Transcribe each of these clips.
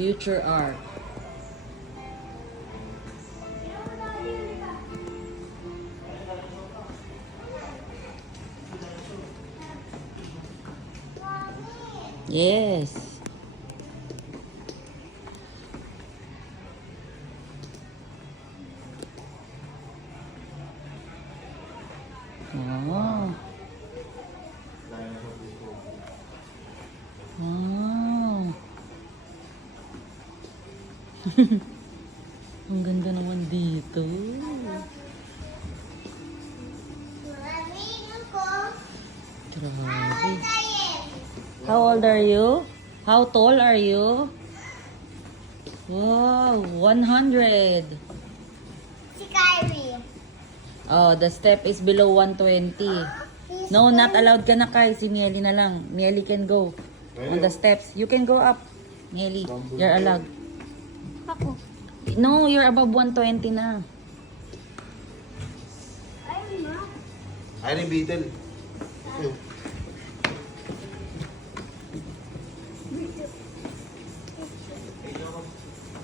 Future Ark. Yes. Oh. Wow. Ang ganda naman dito. Grabe. How old are you? How tall are you? Wow, 100. Si Kyrie. Oh, the step is below 120. No, not allowed ka na, Kai. Si Mieli na lang. Mieli can go on the steps. You can go up, Mieli. You're allowed. Ako. No, you're above 120 na. Ayun na. Iron Beetle.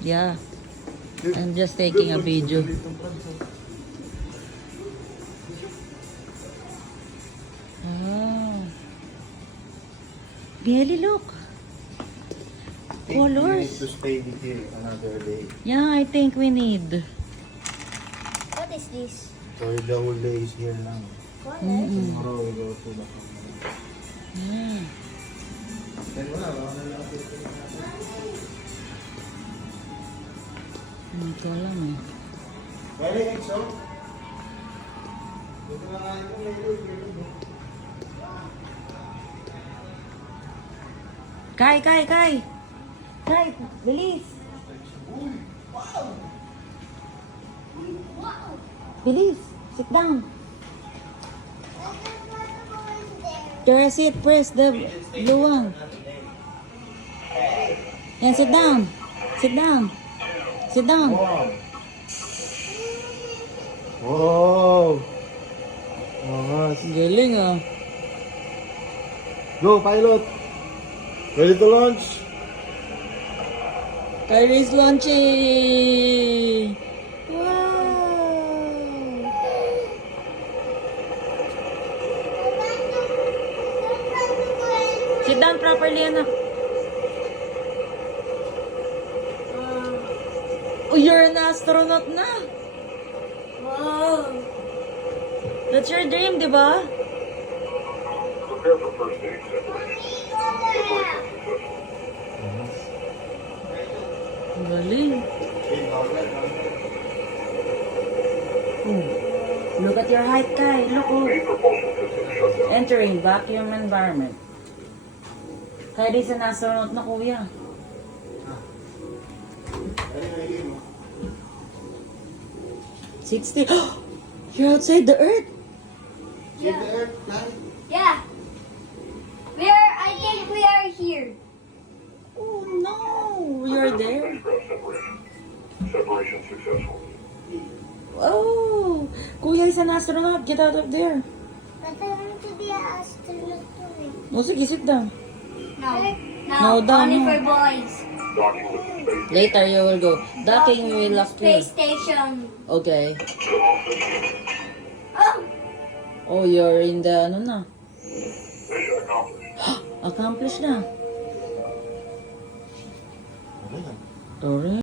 Yeah. I'm just taking a video. Oh. Mieli, look. You need Colors. to stay with you another day. Yeah, I think we need. What is this? So the whole day is here lang. Tomorrow we go to the Yeah. Then wala, wala na lang. Hindi ko alam eh. Very so. Ito na nga ito, medyo. Kai, Kai, Kai! Kai, bilis! Bilis! Sit down! Press it, press the blue one. Yan, sit down! Sit down! Sit down! Wow! Angas. Galing ah. Go, pilot! Ready to launch? Kyrie's launching! Wow! Sit down properly, anak. Oh, you're an astronaut na. Wow! That's your dream, di ba? Prepare for first aid separation. Ang galing. Oh. Look at your height, Kai. Look, oh. Main propulsion system shut down. Entering vacuum environment. Kyrie's an astronaut na, kuya. Sit still. You're outside the Earth. Yeah. Yeah. I think we are here. Oh no, you're there. Spacecraft separation. Separation successful. Oh, kuya is an astronaut. Get out of there. But I want to be an astronaut too. Oh, sige, sit down. No. No, down, only no. for boys. Docking with the space Later you will go. Docking we will after. Space station. Okay. Oh! Oh, you're in the ano na. mission accomplished. Accomplished na. Alright.